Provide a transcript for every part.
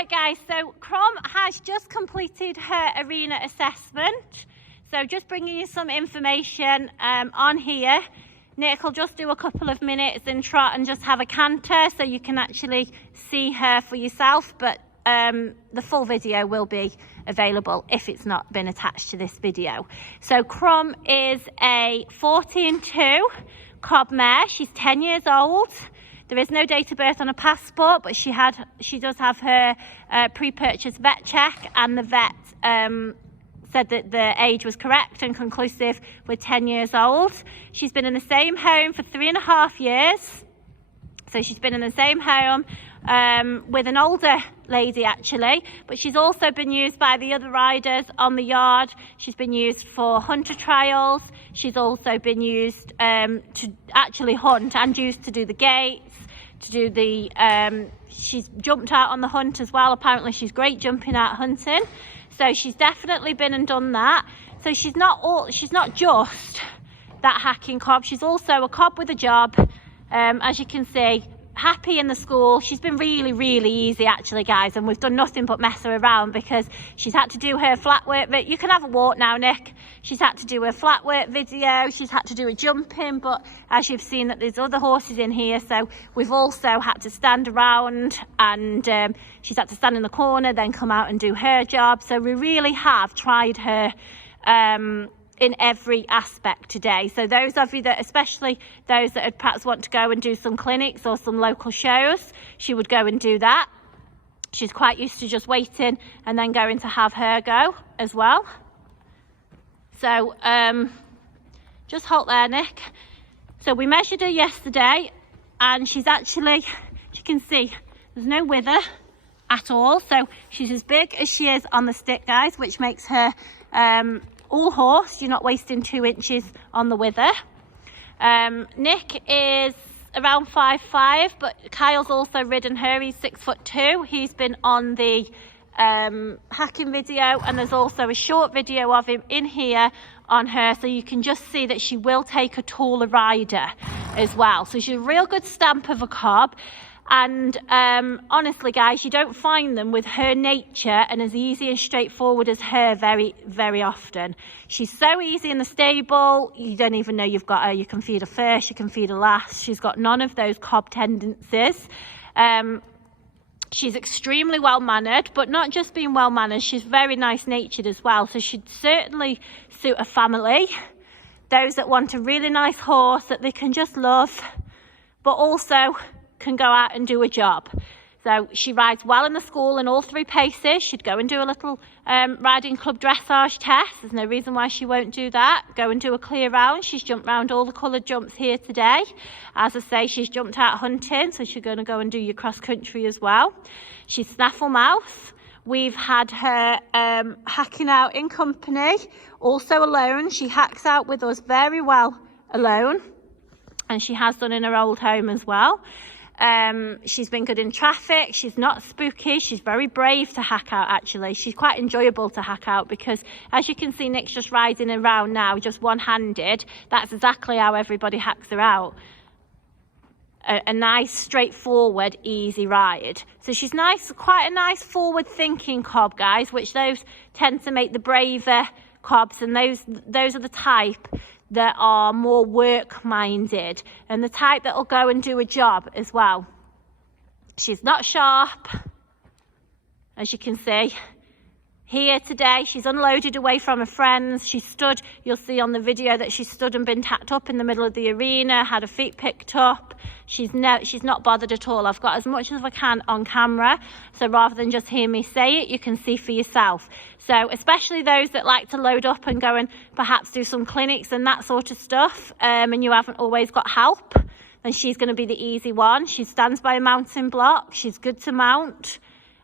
Right guys, so Crumb has just completed her arena assessment. So just bringing you some information on here. Nick will just do a couple of minutes in trot and just have a canter so you can actually see her for yourself, but the full video will be available if it's not been attached to this video. So Crumb is a 14-2 cob mare. She's 10 years old. There is no date of birth on a passport, but she does have her pre-purchase vet check, and the vet said that the age was correct and conclusive with 10 years old. She's been in the same home for 3.5 years. So she's been in the same home with an older lady actually, but she's also been used by the other riders on the yard. She's been used for hunter trials. She's also been used to actually hunt and used to do the gates, to do the, she's jumped out on the hunt as well. Apparently she's great jumping out hunting. So she's definitely been and done that. So she's not just that hacking cob. She's also a cob with a job. As you can see, happy in the school. She's been really, really easy actually, guys, and we've done nothing but mess her around because she's had to do her flat work. But you can have a walk now, Nick. She's had to do her flat work video. She's had to do a jumping, but as you've seen that there's other horses in here, so we've also had to stand around, and she's had to stand in the corner, then come out and do her job. So we really have tried her in every aspect today. So those of you that, especially those that perhaps want to go and do some clinics or some local shows, she would go and do that. She's quite used to just waiting and then going to have her go as well. So just hold there, Nick. So we measured her yesterday, and she's actually, as you can see, there's no wither at all. So she's as big as she is on the stick, guys, which makes her all horse. You're not wasting 2 inches on the wither. Nick is around 5'5", but Kyle's also ridden her. He's 6'2". He's been on the hacking video, and there's also a short video of him in here on her, so you can just see that she will take a taller rider as well. So she's a real good stamp of a cob. And honestly, guys, you don't find them with her nature and as easy and straightforward as her very, very often. She's so easy in the stable. You don't even know you've got her. You can feed her first, you can feed her last. She's got none of those cob tendencies. She's extremely well-mannered, but not just being well-mannered, she's very nice-natured as well. So she'd certainly suit a family. Those that want a really nice horse that they can just love, but also can go out and do a job. So she rides well in the school in all 3 paces. She'd go and do a little riding club dressage test. There's no reason why she won't do that. Go and do a clear round. She's jumped round all the coloured jumps here today. As I say, she's jumped out hunting, so she's going to go and do your cross country as well. She's snaffle mouth. We've had her hacking out in company, also alone. She hacks out with us very well alone, and she has done in her old home as well. She's been good in traffic. She's not spooky. She's very brave to hack out, actually. She's quite enjoyable to hack out because, as you can see, Nick's just riding around now, just one-handed. That's exactly how everybody hacks her out. A nice, straightforward, easy ride. So she's nice, quite a nice forward-thinking cob, guys, which those tend to make the braver cobs, and those are the type that are more work-minded and the type that will go and do a job as well. She's not sharp, as you can see. Here today, she's unloaded away from her friends. She stood, you'll see on the video that she stood and been tacked up in the middle of the arena, had her feet picked up. She's not bothered at all. I've got as much as I can on camera, so rather than just hear me say it, you can see for yourself. So especially those that like to load up and go and perhaps do some clinics and that sort of stuff, and you haven't always got help, then she's going to be the easy one. She stands by a mounting block. She's good to mount.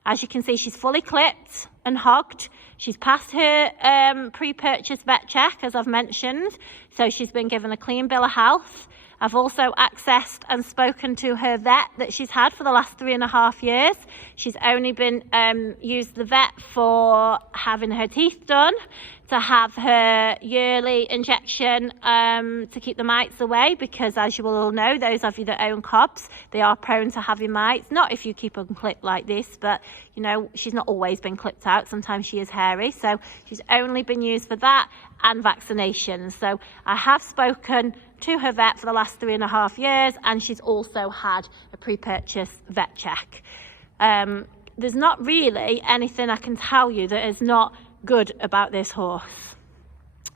As you can see, she's fully clipped and hogged. She's passed her pre-purchase vet check, as I've mentioned. So she's been given a clean bill of health. I've also accessed and spoken to her vet that she's had for the last 3.5 years. She's only been used the vet for having her teeth done. to have her yearly injection to keep the mites away, because as you will all know, those of you that own cobs, they are prone to having mites. Not if you keep them clipped like this, but you know, she's not always been clipped out. Sometimes she is hairy, so she's only been used for that and vaccinations. So I have spoken to her vet for the last 3.5 years, and she's also had a pre-purchase vet check. There's not really anything I can tell you that is not good about this horse.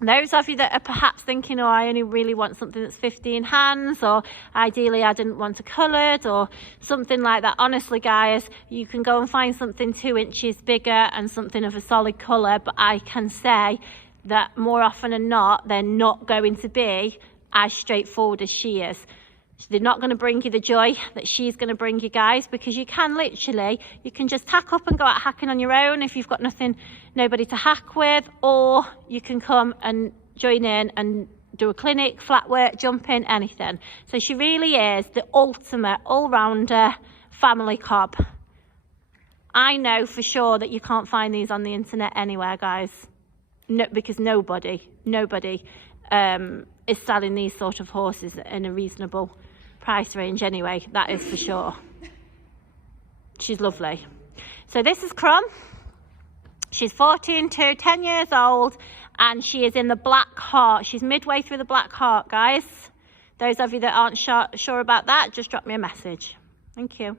Those of you that are perhaps thinking, oh, I only really want something that's 15 hands, or ideally I didn't want a coloured or something like that. Honestly, guys, you can go and find something 2 inches bigger and something of a solid colour, but I can say that more often than not, they're not going to be as straightforward as she is. They're not going to bring you the joy that she's going to bring you, guys, because you can just tack up and go out hacking on your own if you've got nobody to hack with, or you can come and join in and do a clinic, flat work, jumping, anything. So she really is the ultimate all-rounder family cob. I know for sure that you can't find these on the internet anywhere, guys, because nobody is selling these sort of horses in a reasonable price range anyway, that is for sure. She's lovely. So this is Crumb. She's 14 to 10 years old, and she is in the Black Heart. She's midway through the Black Heart, guys. Those of you that aren't sure about that, just drop me a message. Thank you.